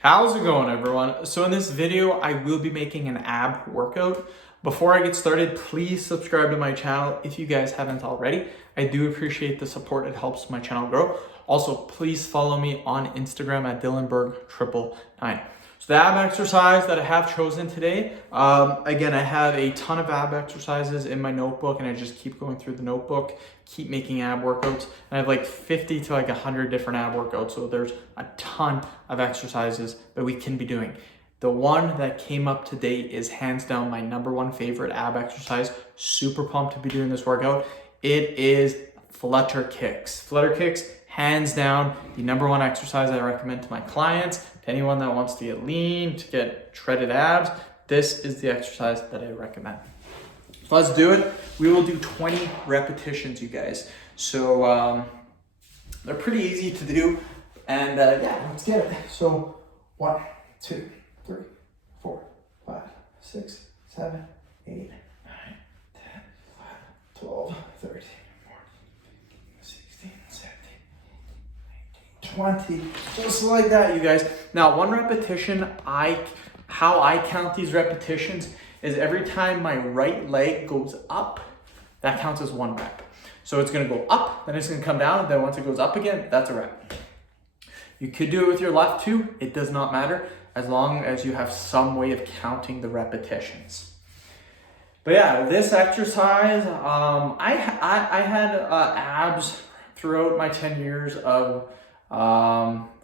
How's it going, everyone? So in this video, I will be making an ab workout. Before I get started, please subscribe to my channel if you guys haven't already. I do appreciate the support. It helps my channel grow. Also, please follow me on Instagram at Dylanberg999. So the ab exercise that I have chosen today, again, I have a ton of ab exercises in my notebook and I just keep going through the notebook, keep making ab workouts. And I have like 50 to like 100 different ab workouts. So there's a ton of exercises that we can be doing. The one that came up today is hands down my number one favorite ab exercise. Super pumped to be doing this workout. It is Flutter kicks. Flutter kicks, hands down, the number one exercise I recommend to my clients, to anyone that wants to get lean, to get shredded abs. This is the exercise that I recommend. So let's do it. We will do 20 repetitions, you guys. So they're pretty easy to do. And yeah, let's get it. So 1, 2, 3, 4, 5, 6, 7, 8, 9, 10, 11, 12, 13, 16, 17, 18, 20. Just like that, you guys. Now, one repetition, how I count these repetitions is every time my right leg goes up, that counts as one rep. So it's gonna go up, then it's gonna come down, and then once it goes up again, that's a rep. You could do it with your left too. It does not matter as long as you have some way of counting the repetitions. But yeah, this exercise, I had abs throughout my 10 years of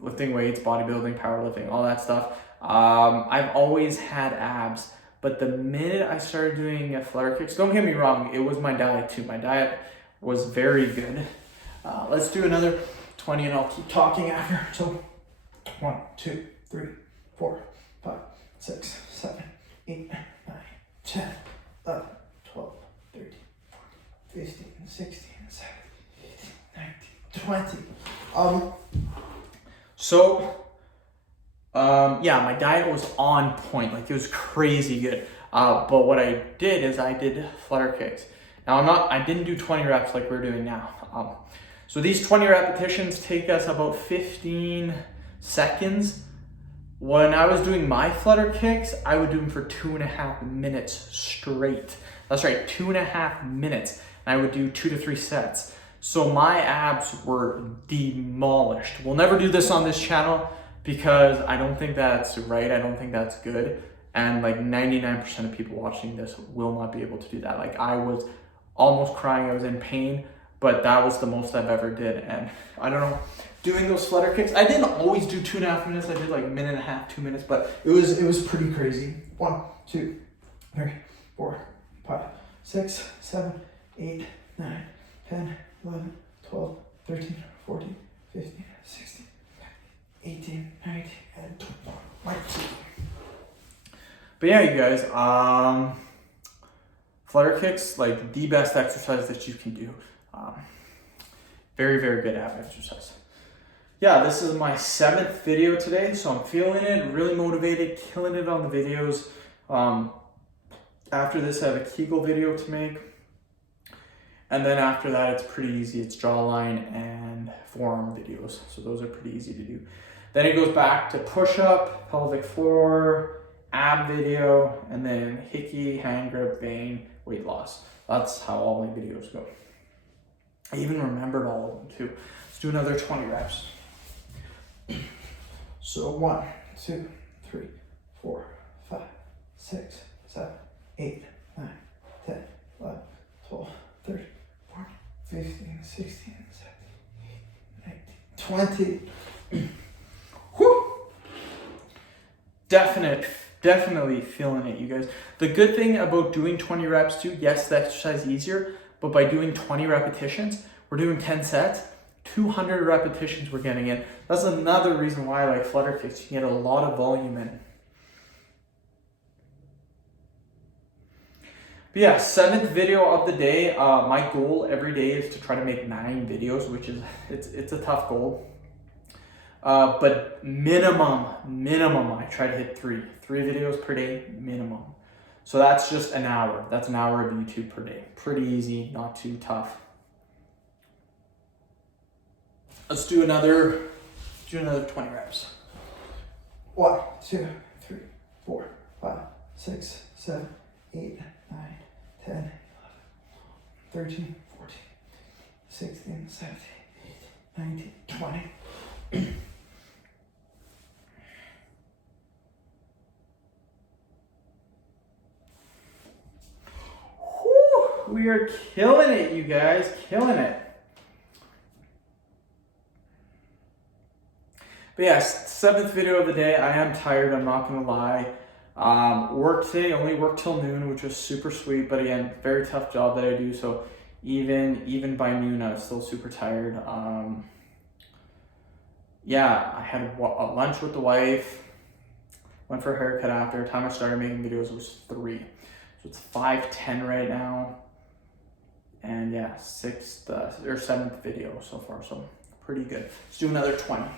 lifting weights, bodybuilding, powerlifting, all that stuff. I've always had abs, but the minute I started doing Flutter kicks, don't get me wrong, it was my diet too. My diet was very good. Let's do another 20 and I'll keep talking after. So 1, 2, 3, 4, 5, 6, 7, 8, 9, 10, 11, 12, 13, 14, 15, 16, 17, 18, 19, 20. Yeah, my diet was on point. Like, it was crazy good. But what I did is I did Flutter kicks. Now I didn't do 20 reps like we're doing now. So these 20 repetitions take us about 15 seconds. When I was doing my Flutter kicks, I would do them for 2.5 minutes straight. That's right, 2.5 minutes. And I would do 2 to 3 sets. So my abs were demolished. We'll never do this on this channel because I don't think that's right. I don't think that's good. And like 99% of people watching this will not be able to do that. Like, I was almost crying, I was in pain, but that was the most I've ever did. And I don't know, doing those Flutter kicks, I didn't always do 2.5 minutes. I did like 1.5 minutes, 2 minutes, but it was pretty crazy. 1, 2, 3, 4, 5, 6, 7, 8, 9, 10, 11, 12, 13, 14, 15, 16, 18, 19, and 20. But yeah, you guys, Flutter kicks, like the best exercise that you can do. Very, very good ab exercise. Yeah, this is my 7th video today, so I'm feeling it, really motivated, killing it on the videos. After this, I have a Kegel video to make. And then after that, it's pretty easy. It's jawline and forearm videos. So those are pretty easy to do. Then it goes back to push-up, pelvic floor, ab video, and then hickey, hand grip, bang, weight loss. That's how all my videos go. I even remembered all of them too. Let's do another 20 reps. So 1, 2, 3, 4, 5, 6, 7, 8, 9, 10, 11, 12, 13, 14, 15, 16, 17, 18, 19, 20. Whew. Definitely feeling it, you guys. The good thing about doing 20 reps too, yes, the exercise is easier, but by doing 20 repetitions, we're doing 10 sets, 200 repetitions we're getting in. That's another reason why I like Flutter kicks. You can get a lot of volume in. But yeah, 7th video of the day. My goal every day is to try to make 9 videos, which is, it's a tough goal. But minimum, I try to hit 3 videos per day, minimum. So that's just an hour. That's an hour of YouTube per day. Pretty easy, not too tough. Let's do another 20 reps. 1, 2, 3, 4, 5, 6, 7, 8, 9, 10, 11, 13, 14, 16, 17, 18, 19, 20. We are killing it, you guys, killing it. But yeah, 7th video of the day. I am tired, I'm not gonna lie. Work today, only worked till noon, which was super sweet, but again, very tough job that I do, so even by noon, I was still super tired. Yeah, I had a lunch with the wife, went for a haircut after. Time I started making videos was 3. So it's 5:10 right now. And yeah, 6th or 7th video so far, so pretty good. Let's do another 20.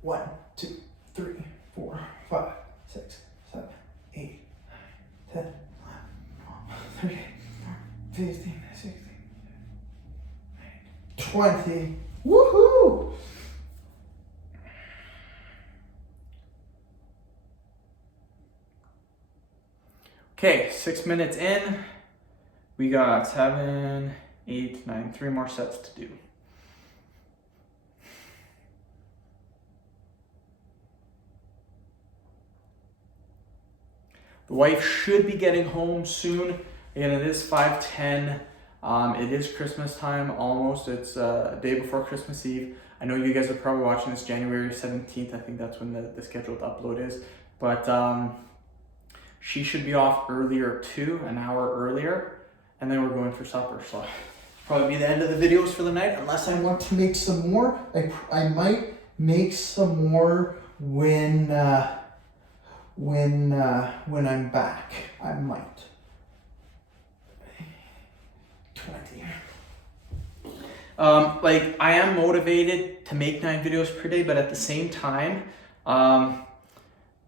1, 2, 3, 4, 5, 6, 7, 8, 9, 10, 11, 13, 15, 16, 20. Woohoo! Okay, 6 minutes in. We got 7, 8, 9, 3 more sets to do. The wife should be getting home soon. Again, it is 5:10. It is Christmas time almost. It's a day before Christmas Eve. I know you guys are probably watching this January 17th. I think that's when the scheduled upload is. But she should be off earlier too, an hour earlier. And then we're going for supper. So probably be the end of the videos for the night, unless I want to make some more. I might make some more when I'm back. I might. 20. Like, I am motivated to make 9 videos per day, but at the same time,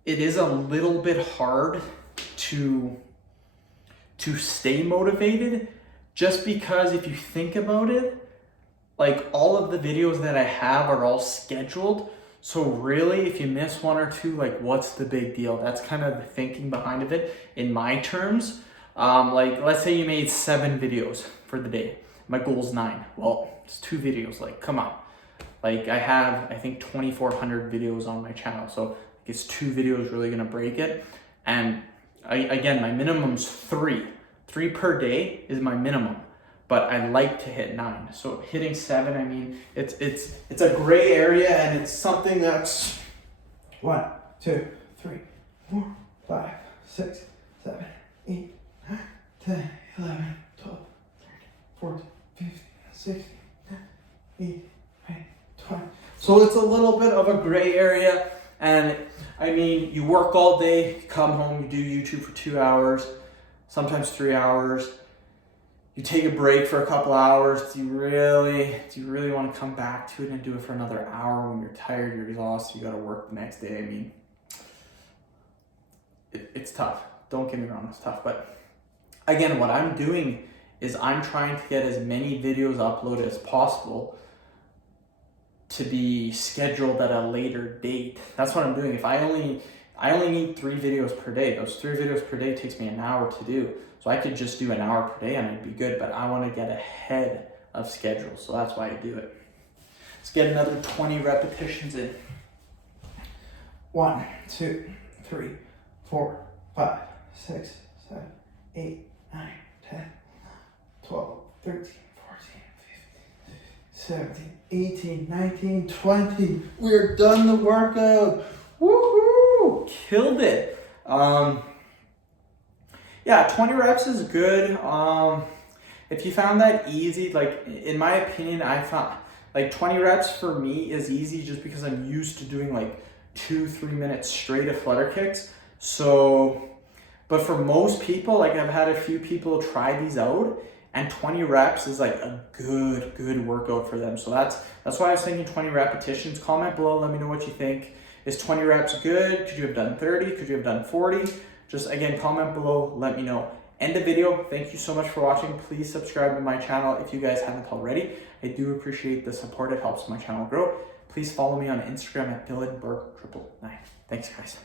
it is a little bit hard to stay motivated, just because if you think about it, like, all of the videos that I have are all scheduled. So really, if you miss 1 or 2, like, what's the big deal? That's kind of the thinking behind of it in my terms. Like, let's say you made 7 videos for the day. My goal's 9. Well, it's 2 videos. Like, come on. Like, I have, I think, 2,400 videos on my channel. So is 2 videos really gonna break it? And again, my minimum's 3. 3 per day is my minimum, but I like to hit 9. So hitting 7, I mean, it's a gray area, and it's something that's 1, 2, 3, 4, 5, 6, 7, 8, 9, 10, 11, 12, 13, 14, 15, 16, 18, 19, 20. So it's a little bit of a gray area. And I mean, you work all day, you come home, you do YouTube for 2 hours, sometimes 3 hours. You take a break for a couple hours. Do you really want to come back to it and do it for another hour when you're tired, you're exhausted, you got to work the next day? I mean, it's tough. Don't get me wrong, it's tough. But again, what I'm doing is I'm trying to get as many videos uploaded as possible to be scheduled at a later date. That's what I'm doing. If I only need 3 videos per day. Those 3 videos per day takes me an hour to do. So I could just do an hour per day and I'd be good, but I want to get ahead of schedule. So that's why I do it. Let's get another 20 repetitions in. 1, 2, 3, 4, 5, 6, 7, 8, 9, 10, 12, 13, 14, 17, 18, 19, 20. We're done the workout. Woohoo! Killed it. Yeah, 20 reps is good. If you found that easy, like, in my opinion, I found like 20 reps for me is easy just because I'm used to doing like 2-3 minutes straight of flutter kicks. So, but for most people, like, I've had a few people try these out, and 20 reps is like a good workout for them. So that's why I was thinking 20 repetitions. Comment below, let me know what you think. Is 20 reps good? Could you have done 30? Could you have done 40? Just, again, comment below, let me know. End the video. Thank you so much for watching. Please subscribe to my channel if you guys haven't already. I do appreciate the support. It helps my channel grow. please follow me on Instagram at DylanBurke999. Thanks, guys.